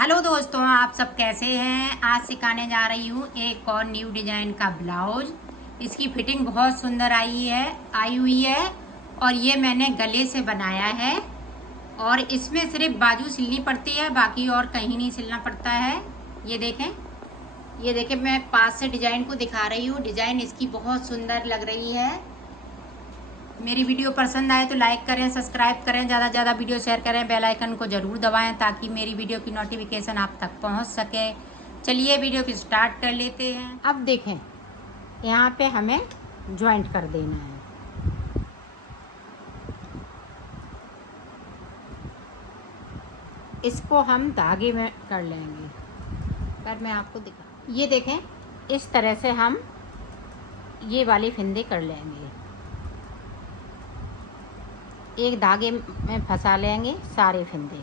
Hello दोस्तों, आप सब कैसे हैं। आज सिखाने जा रही हूँ एक और न्यू डिजाइन का ब्लाउज। इसकी फिटिंग बहुत सुंदर आई हुई है और ये मैंने गले से बनाया है। और इसमें सिर्फ बाजू सिलनी पड़ती है, बाकी और कहीं नहीं सिलना पड़ता है। ये देखें मैं पास से डिजाइन को दिखा रही हूँ। डिजाइन इसकी बहुत सुंदर लग रही है। मेरी वीडियो पसंद आए तो लाइक करें, सब्सक्राइब करें, ज़्यादा से ज़्यादा वीडियो शेयर करें, बेल आइकन को ज़रूर दबाएं ताकि मेरी वीडियो की नोटिफिकेशन आप तक पहुंच सके। चलिए वीडियो की स्टार्ट कर लेते हैं। अब देखें, यहाँ पे हमें ज्वाइंट कर देना है। इसको हम धागे में कर लेंगे, पर मैं आपको दिखा। ये देखें, इस तरह से हम ये वाली फिंदे कर लेंगे। एक धागे में फंसा लेंगे सारे फिंदे।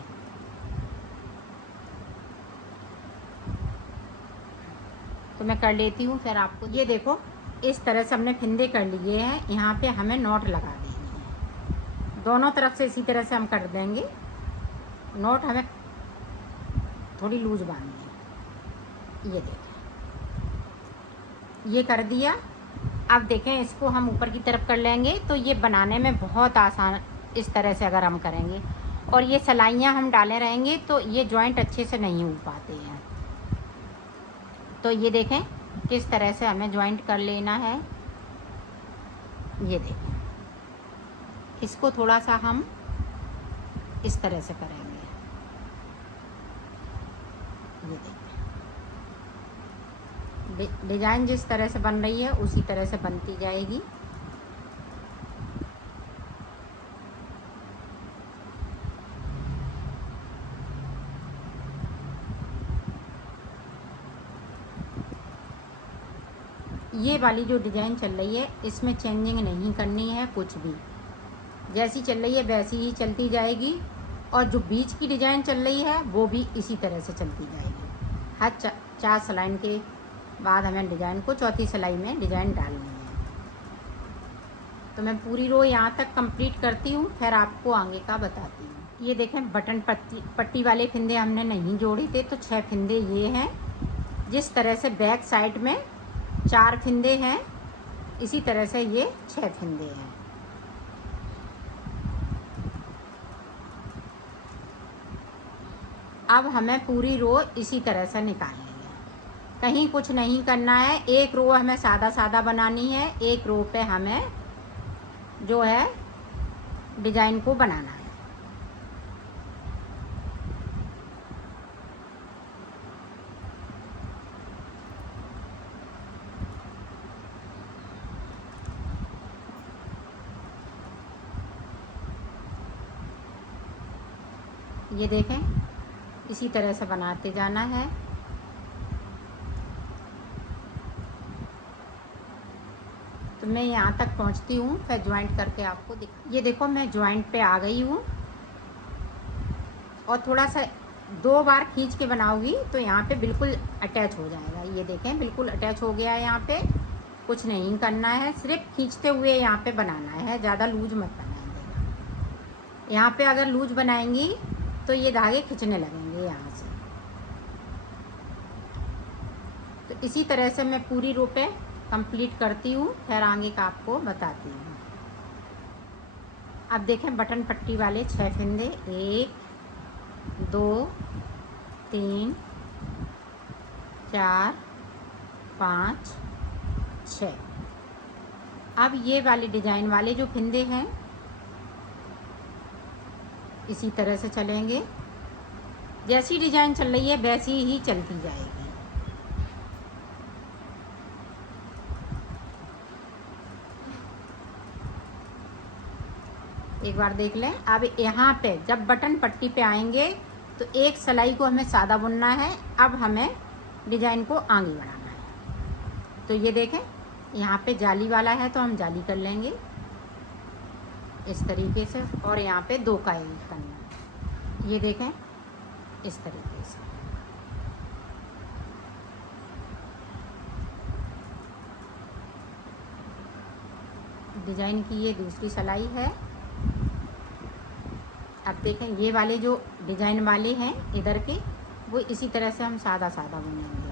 तो मैं कर लेती हूँ, फिर आपको। ये देखो, इस तरह से हमने फिंदे कर लिए हैं। यहाँ पे हमें नॉट लगा देनी है। दोनों तरफ से इसी तरह से हम कर देंगे। नॉट हमें थोड़ी लूज बांधनी है। ये देखें, ये कर दिया। अब देखें, इसको हम ऊपर की तरफ कर लेंगे तो ये बनाने में बहुत आसान, इस तरह से अगर हम करेंगे। और ये सिलाइयाँ हम डाले रहेंगे तो ये जॉइंट अच्छे से नहीं हो पाते हैं। तो ये देखें किस तरह से हमें जॉइंट कर लेना है। ये देखें, इसको थोड़ा सा हम इस तरह से करेंगे। ये देखें, डिजाइन जिस तरह से बन रही है उसी तरह से बनती जाएगी। ये वाली जो डिज़ाइन चल रही है इसमें चेंजिंग नहीं करनी है कुछ भी। जैसी चल रही है वैसी ही चलती जाएगी। और जो बीच की डिज़ाइन चल रही है वो भी इसी तरह से चलती जाएगी। हर चार सिलाई के बाद हमें डिज़ाइन को चौथी सिलाई में डिज़ाइन डालनी है। तो मैं पूरी रो यहाँ तक कंप्लीट करती हूँ, फिर आपको आगे का बताती हूँ। ये देखें, बटन पट्टी वाले फिंदे हमने नहीं जोड़े थे तो 6 फिंदे ये हैं। जिस तरह से बैक साइड में 4 फिंदे हैं, इसी तरह से ये 6 फिंदे हैं। अब हमें पूरी रो इसी तरह से निकालनी है। कहीं कुछ नहीं करना है। एक रो हमें सादा सादा बनानी है, एक रो पे हमें जो है डिजाइन को बनाना है। ये देखें, इसी तरह से बनाते जाना है। तो मैं यहाँ तक पहुँचती हूँ, फिर ज्वाइंट करके आपको दिखा। ये देखो, मैं ज्वाइंट पे आ गई हूँ और थोड़ा सा 2 बार खींच के बनाऊंगी तो यहाँ पे बिल्कुल अटैच हो जाएगा। ये देखें, बिल्कुल अटैच हो गया है। यहाँ पे कुछ नहीं करना है, सिर्फ खींचते हुए यहाँ पे बनाना है। ज़्यादा लूज मत बनाएंगे। यहाँ पे अगर लूज बनाएंगी तो ये धागे खिंचने लगेंगे यहाँ से। तो इसी तरह से मैं पूरी रो पे कंप्लीट करती हूँ, फिर आगे का आपको बताती हूँ। अब देखें, बटन पट्टी वाले 6 फिंदे, 1 2 3 4 5 6। अब ये वाले डिजाइन वाले जो फिंदे हैं इसी तरह से चलेंगे। जैसी डिजाइन चल रही है वैसी ही चलती जाएगी। एक बार देख लें। अब यहाँ पे जब बटन पट्टी पे आएंगे तो एक सिलाई को हमें सादा बुनना है। अब हमें डिजाइन को आगे बढ़ाना है। तो ये देखें, यहाँ पे जाली वाला है तो हम जाली कर लेंगे इस तरीके से। और यहाँ पे 2 का यूज करना है। ये देखें, इस तरीके से। डिजाइन की ये दूसरी सिलाई है। अब देखें, ये वाले जो डिजाइन वाले हैं इधर के, वो इसी तरह से हम सादा सादा बुनेंगे।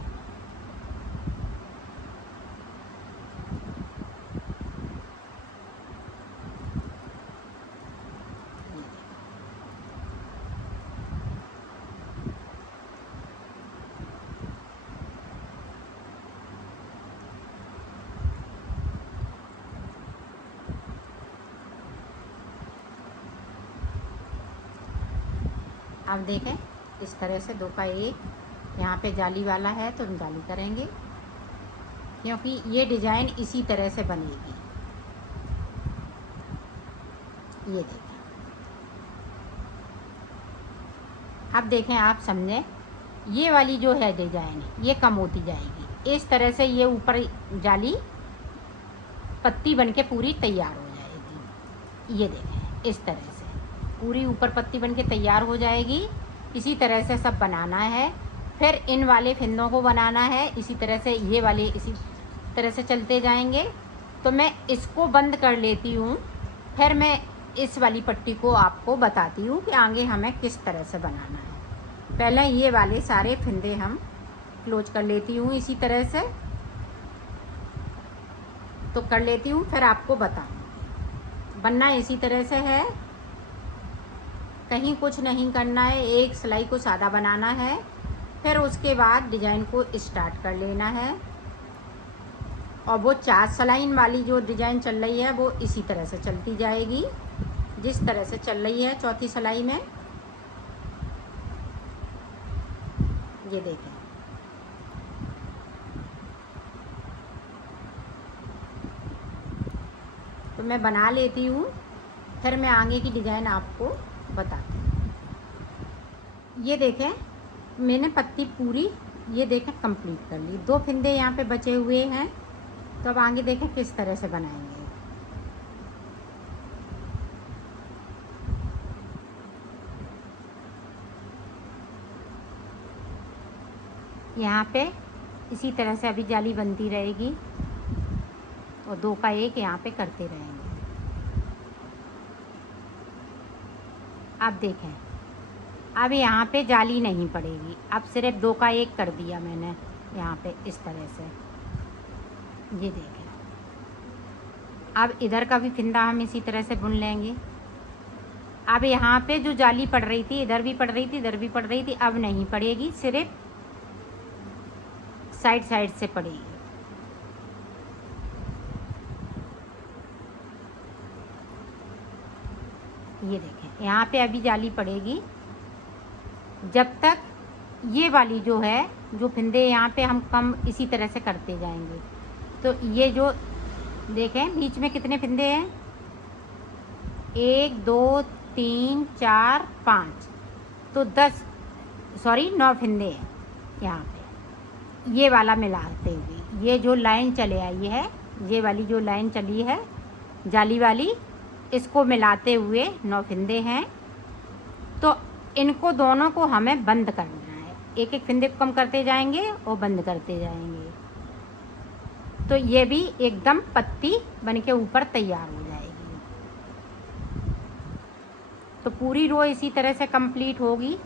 अब देखें इस तरह से 2 का 1 यहाँ पे जाली वाला है तो हम जाली करेंगे, क्योंकि ये डिज़ाइन इसी तरह से बनेगी। ये देखें, अब देखें आप समझें, ये वाली जो है डिज़ाइन ये कम होती जाएगी। इस तरह से ये ऊपर जाली पत्ती बन के पूरी तैयार हो जाएगी। ये देखें इस तरह से पूरी ऊपर पत्ती बन के तैयार हो जाएगी। इसी तरह से सब बनाना है। फिर इन वाले फिंदों को बनाना है इसी तरह से, ये वाले इसी तरह से चलते जाएंगे। तो मैं इसको बंद कर लेती हूँ, फिर मैं इस वाली पट्टी को आपको बताती हूँ कि आगे हमें किस तरह से बनाना है। पहले ये वाले सारे फिंदे हम क्लोज कर लेती हूँ इसी तरह से, तो कर लेती हूँ, फिर आपको बताऊँ। बनना इसी तरह से है, कहीं कुछ नहीं करना है। एक सिलाई को सादा बनाना है, फिर उसके बाद डिज़ाइन को स्टार्ट कर लेना है। और वो 4 सलाइन वाली जो डिज़ाइन चल रही है वो इसी तरह से चलती जाएगी जिस तरह से चल रही है चौथी सिलाई में। ये देखें, तो मैं बना लेती हूँ, फिर मैं आगे की डिज़ाइन आपको बताती हूँ। ये देखें मैंने पत्ती पूरी ये देखें कंप्लीट कर ली। 2 फिंदे यहाँ पे बचे हुए हैं, तो अब आगे देखें किस तरह से बनाएंगे। यहाँ पे इसी तरह से अभी जाली बनती रहेगी और 2 का 1 यहाँ पे करते रहेंगे। अब देखें, अब यहाँ पे जाली नहीं पड़ेगी, अब सिर्फ 2 का 1 कर दिया मैंने यहाँ पे इस तरह से। ये देखें, अब इधर का भी फिंदा हम इसी तरह से बुन लेंगे। अब यहाँ पे जो जाली पड़ रही थी, इधर भी पड़ रही थी, इधर भी पड़ रही थी, अब नहीं पड़ेगी, सिर्फ साइड साइड से पड़ेगी। ये देखें, यहाँ पे अभी जाली पड़ेगी जब तक ये वाली जो है, जो फिंदे यहाँ पे हम कम इसी तरह से करते जाएंगे। तो ये जो देखें बीच में कितने फिंदे हैं, 1 2 3 4 5, तो 9 फिंदे हैं यहाँ पे। ये वाला मिलाते हुए ये जो लाइन चले आई है, ये वाली जो लाइन चली है जाली वाली, इसको मिलाते हुए 9 फिंदे हैं। तो इनको दोनों को हमें बंद करना है, एक एक फिंदे को कम करते जाएंगे और बंद करते जाएंगे। तो ये भी एकदम पत्ती बन के ऊपर तैयार हो जाएगी। तो पूरी रो इसी तरह से कंप्लीट होगी।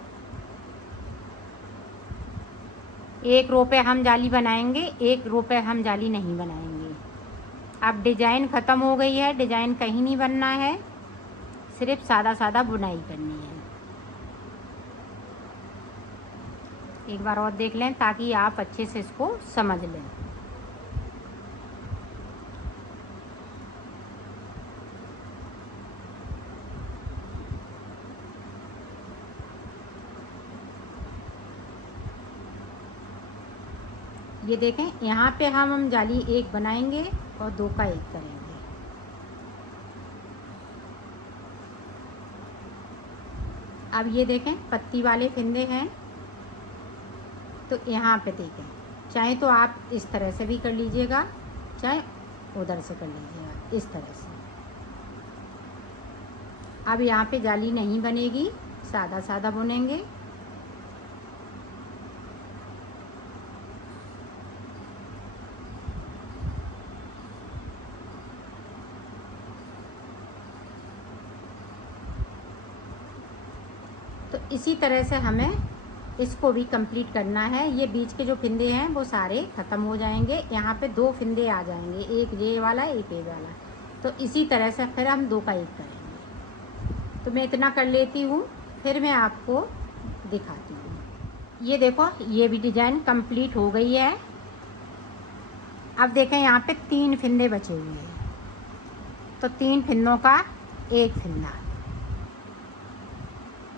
एक रो पे हम जाली बनाएंगे, एक रो पे हम जाली नहीं बनाएंगे। अब डिज़ाइन ख़त्म हो गई है, डिज़ाइन कहीं नहीं बनना है, सिर्फ सादा सादा बुनाई करनी है। एक बार और देख लें ताकि आप अच्छे से इसको समझ लें। ये देखें, यहाँ पे हम जाली 1 बनाएंगे और 2 का 1 करेंगे। अब ये देखें पत्ती वाले फिंदे हैं, तो यहाँ पे देखें, चाहे तो आप इस तरह से भी कर लीजिएगा, चाहे उधर से कर लीजिएगा इस तरह से। अब यहाँ पे जाली नहीं बनेगी, सादा सादा बुनेंगे। तो इसी तरह से हमें इसको भी कंप्लीट करना है। ये बीच के जो फिंदे हैं वो सारे ख़त्म हो जाएंगे। यहाँ पे 2 फिंदे आ जाएंगे, एक ये वाला एक ये वाला। तो इसी तरह से फिर हम 2 का 1 करेंगे। तो मैं इतना कर लेती हूँ, फिर मैं आपको दिखाती हूँ। ये देखो, ये भी डिज़ाइन कंप्लीट हो गई है। अब देखें यहाँ पे 3 फिंदे बचे हुए हैं, तो 3 फिंदों का 1 फिंदा।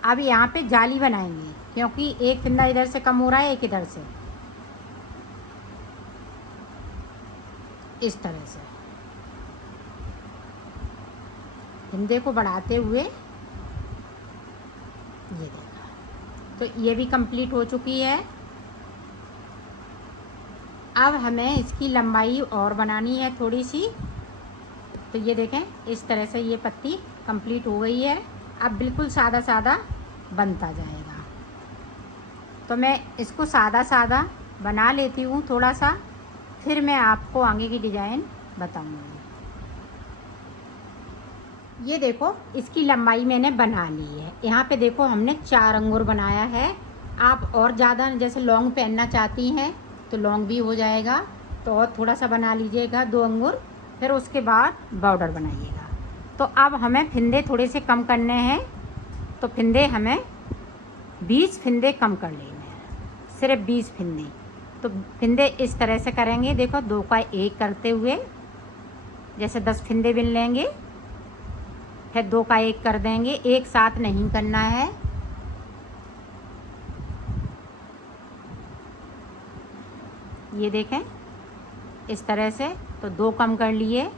अब यहाँ पे जाली बनाएंगे, क्योंकि एक फिंदा इधर से कम हो रहा है, एक इधर से। इस तरह से फिंदे को बढ़ाते हुए ये देखा। तो ये भी कंप्लीट हो चुकी है। अब हमें इसकी लंबाई और बनानी है थोड़ी सी। तो ये देखें, इस तरह से ये पत्ती कंप्लीट हो गई है। अब बिल्कुल सादा सादा बनता जाएगा। तो मैं इसको सादा सादा बना लेती हूँ थोड़ा सा, फिर मैं आपको आगे की डिज़ाइन बताऊँगी। ये देखो, इसकी लंबाई मैंने बना ली है। यहाँ पे देखो, हमने 4 अंगूर बनाया है। आप और ज़्यादा जैसे लॉन्ग पहनना चाहती हैं तो लॉन्ग भी हो जाएगा, तो और थोड़ा सा बना लीजिएगा 2 अंगूर, फिर उसके बाद बॉर्डर बनाइएगा। तो अब हमें फिंदे थोड़े से कम करने हैं, तो फिंदे हमें 20 फिंदे कम कर लेने हैं, सिर्फ 20 फिंदे। तो फिंदे इस तरह से करेंगे, देखो 2 का 1 करते हुए जैसे 10 फिंदे बिन लेंगे, फिर 2 का 1 कर देंगे। एक साथ नहीं करना है। ये देखें, इस तरह से। तो 2 कम कर लिए।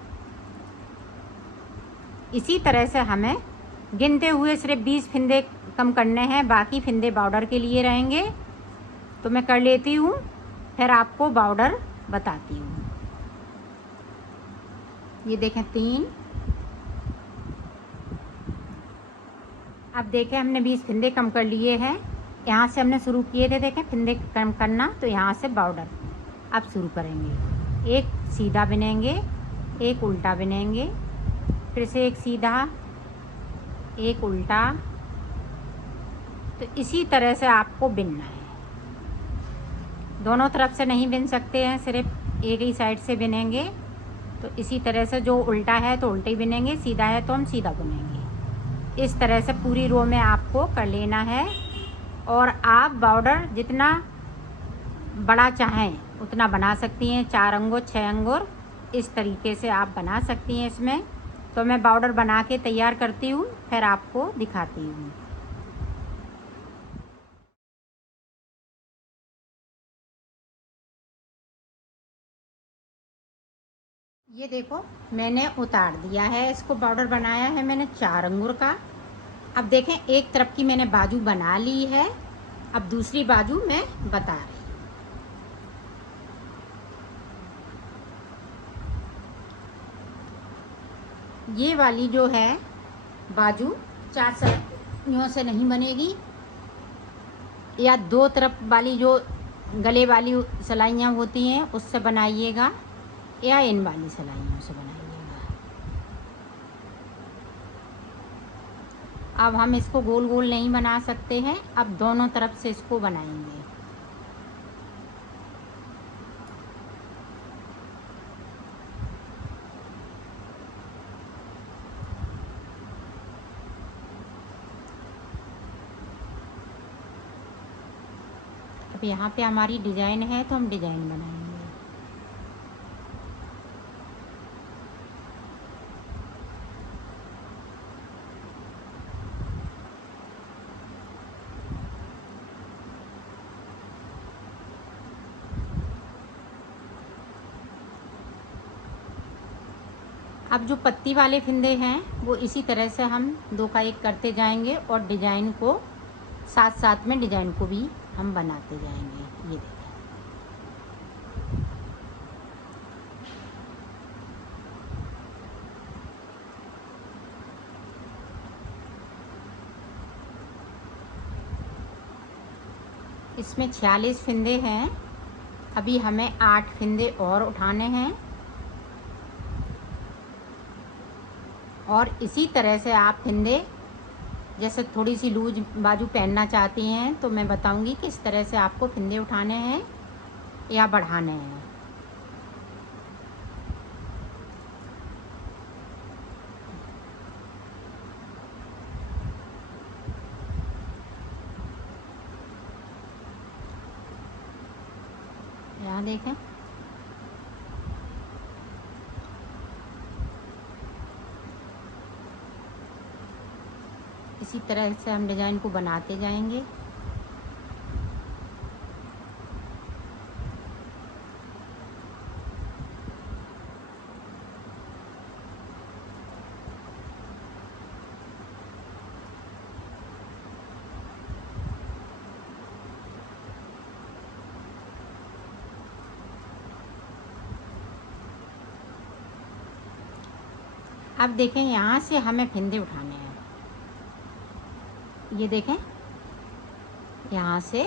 इसी तरह से हमें गिनते हुए सिर्फ 20 फिंदे कम करने हैं, बाकी फिंदे बॉर्डर के लिए रहेंगे। तो मैं कर लेती हूँ, फिर आपको बॉर्डर बताती हूँ। ये देखें 3। अब देखें, हमने 20 फिंदे कम कर लिए हैं। यहाँ से हमने शुरू किए थे, देखें फिंदे कम करना, तो यहाँ से बॉर्डर अब शुरू करेंगे। एक सीधा बिनेंगे, एक उल्टा बिनेंगे, फिर से एक सीधा, एक उल्टा। तो इसी तरह से आपको बिनना है। दोनों तरफ से नहीं बिन सकते हैं, सिर्फ एक ही साइड से बिनेंगे। तो इसी तरह से जो उल्टा है तो उल्टे ही बिनेंगे, सीधा है तो हम सीधा बुनेंगे। इस तरह से पूरी रो में आपको कर लेना है। और आप बॉर्डर जितना बड़ा चाहें उतना बना सकती हैं, 4 अंगूर 6 अंगूर इस तरीके से आप बना सकती हैं इसमें। तो मैं बॉर्डर बना के तैयार करती हूँ, फिर आपको दिखाती हूँ। ये देखो, मैंने उतार दिया है इसको, बॉर्डर बनाया है मैंने 4 अंगूर का। अब देखें, एक तरफ की मैंने बाजू बना ली है, अब दूसरी बाजू मैं बता रही। ये वाली जो है बाजू 4 सलाइयों से नहीं बनेगी, या 2 तरफ वाली जो गले वाली सिलाइयाँ होती हैं उससे बनाइएगा, या इन वाली सिलाइयों से बनाइएगा। अब हम इसको गोल गोल नहीं बना सकते हैं, अब दोनों तरफ से इसको बनाएंगे। अब यहाँ पे हमारी डिज़ाइन है, तो हम डिज़ाइन बनाएंगे। अब जो पत्ती वाले फिंदे हैं वो इसी तरह से हम 2 का 1 करते जाएंगे, और डिज़ाइन को साथ साथ में डिज़ाइन को भी हम बनाते जाएंगे। ये देखिए, इसमें 46 फिंदे हैं। अभी हमें 8 फिंदे और उठाने हैं, और इसी तरह से आप फिंदे जैसे थोड़ी सी लूज बाजू पहनना चाहती हैं तो मैं बताऊंगी किस तरह से आपको फिंदे उठाने हैं या बढ़ाने हैं। यहाँ देखें, इसी तरह से हम डिज़ाइन को बनाते जाएंगे। अब देखें, यहाँ से हमें फिंदे उठाने हैं। ये देखें, यहाँ से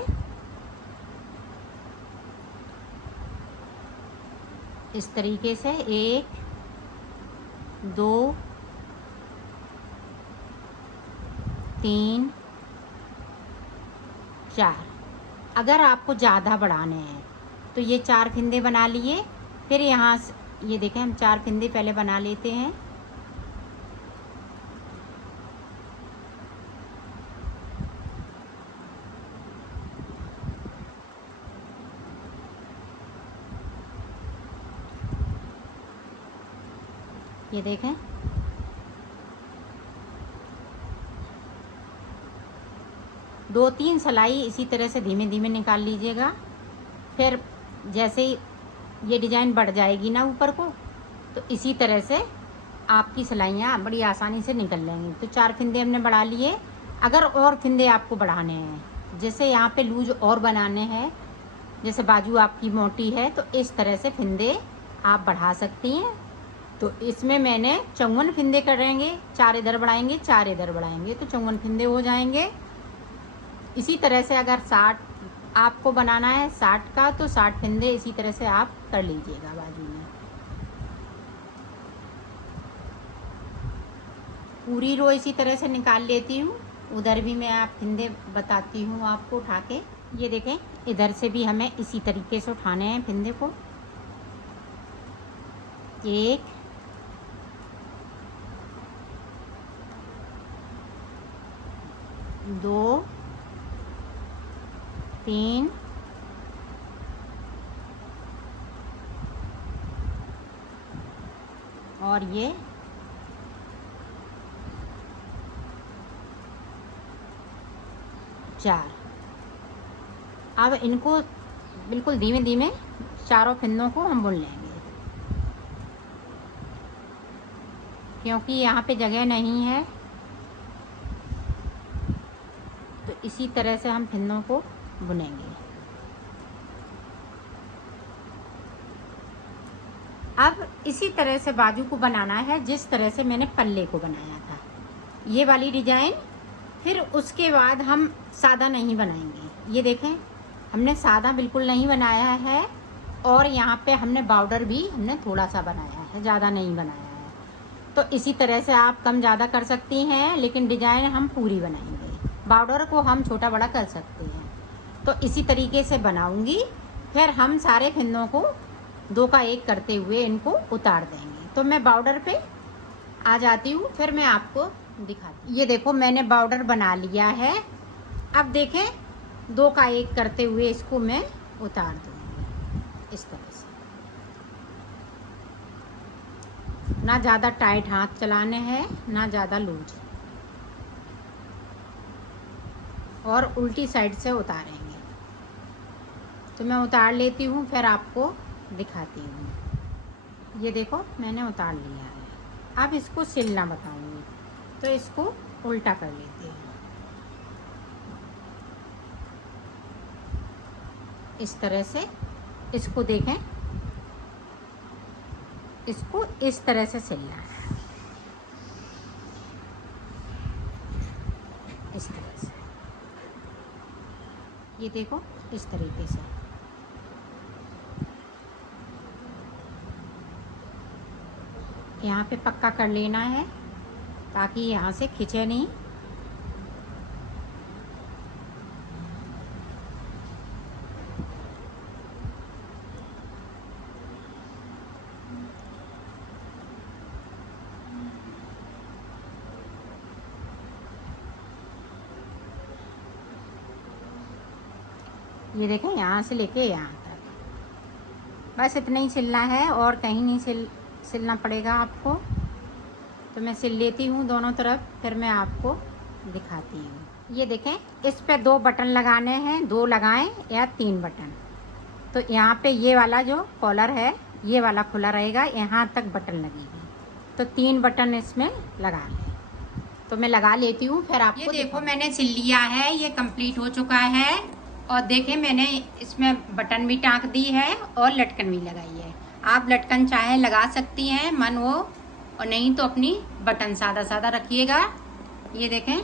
इस तरीके से 1 2 3 4। अगर आपको ज़्यादा बढ़ाने हैं तो ये 4 फिंदे बना लिए। फिर यहाँ से ये देखें, हम 4 फिंदे पहले बना लेते हैं। ये देखें, दो तीन सिलाई इसी तरह से धीमे धीमे निकाल लीजिएगा। फिर जैसे ही ये डिज़ाइन बढ़ जाएगी ना ऊपर को, तो इसी तरह से आपकी सिलाइयाँ बड़ी आसानी से निकल लेंगी। तो 4 फिंदे हमने बढ़ा लिए। अगर और फिंदे आपको बढ़ाने हैं, जैसे यहाँ पे लूज और बनाने हैं, जैसे बाजू आपकी मोटी है, तो इस तरह से फिंदे आप बढ़ा सकती हैं। तो इसमें मैंने 54 फिंदे करेंगे, 4 इधर बढ़ाएंगे, 4 इधर बढ़ाएंगे, तो 54 फिंदे हो जाएंगे। इसी तरह से अगर 60 आपको बनाना है 60 का, तो 60 फिंदे इसी तरह से आप कर लीजिएगा बाजू में। पूरी रो इसी तरह से निकाल लेती हूँ। उधर भी मैं आप फिंदे बताती हूँ आपको उठा के। ये देखें, इधर से भी हमें इसी तरीके से उठाने हैं फिंदे को। 1 2 3 और ये 4। अब इनको बिल्कुल धीमे धीमे चारों फिंदों को हम बुन लेंगे, क्योंकि यहाँ पे जगह नहीं है। तो इसी तरह से हम फिंदों को बुनेंगे। अब इसी तरह से बाजू को बनाना है जिस तरह से मैंने पल्ले को बनाया था, ये वाली डिजाइन। फिर उसके बाद हम सादा नहीं बनाएंगे। ये देखें, हमने सादा बिल्कुल नहीं बनाया है, और यहाँ पे हमने बॉर्डर भी हमने थोड़ा सा बनाया है, ज़्यादा नहीं बनाया है। तो इसी तरह से आप कम ज़्यादा कर सकती हैं, लेकिन डिजाइन हम पूरी बनाएंगे। बॉर्डर को हम छोटा बड़ा कर सकते हैं। तो इसी तरीके से बनाऊंगी। फिर हम सारे फिंदों को 2 का 1 करते हुए इनको उतार देंगे। तो मैं बॉर्डर पे आ जाती हूँ, फिर मैं आपको दिखाती हूँ। ये देखो, मैंने बॉर्डर बना लिया है। अब देखें, 2 का 1 करते हुए इसको मैं उतार दूँगी इस तरह से। ना ज़्यादा टाइट हाथ चलाने हैं, ना ज़्यादा लूज, और उल्टी साइड से उतारेंगे। तो मैं उतार लेती हूँ, फिर आपको दिखाती हूँ। ये देखो, मैंने उतार लिया है। अब इसको सिलना बताऊँगी, तो इसको उल्टा कर लेते हैं। इस तरह से इसको देखें, इसको इस तरह से सिलना है, इस तरह से। ये देखो, इस तरीके से। यहाँ पे पक्का कर लेना है ताकि यहाँ से खिंचे नहीं। ये देखें यहाँ से लेके यहाँ तक बस इतना ही सिलना है और कहीं नहीं सिलना पड़ेगा आपको। तो मैं सिल लेती हूँ दोनों तरफ, फिर मैं आपको दिखाती हूँ। ये देखें, इस पे 2 बटन लगाने हैं, 2 लगाएं या 3 बटन। तो यहाँ पे ये वाला जो कॉलर है ये वाला खुला रहेगा, यहाँ तक बटन लगेगी, तो 3 बटन इसमें लगा लें। तो मैं लगा लेती हूँ फिर आपको। ये देखो मैंने सिल लिया है, ये कंप्लीट हो चुका है। और देखें मैंने इसमें बटन भी टाँक दी है और लटकन भी लगाई है। आप लटकन चाहे लगा सकती हैं मन हो, और नहीं तो अपनी बटन सादा सादा रखिएगा। ये देखें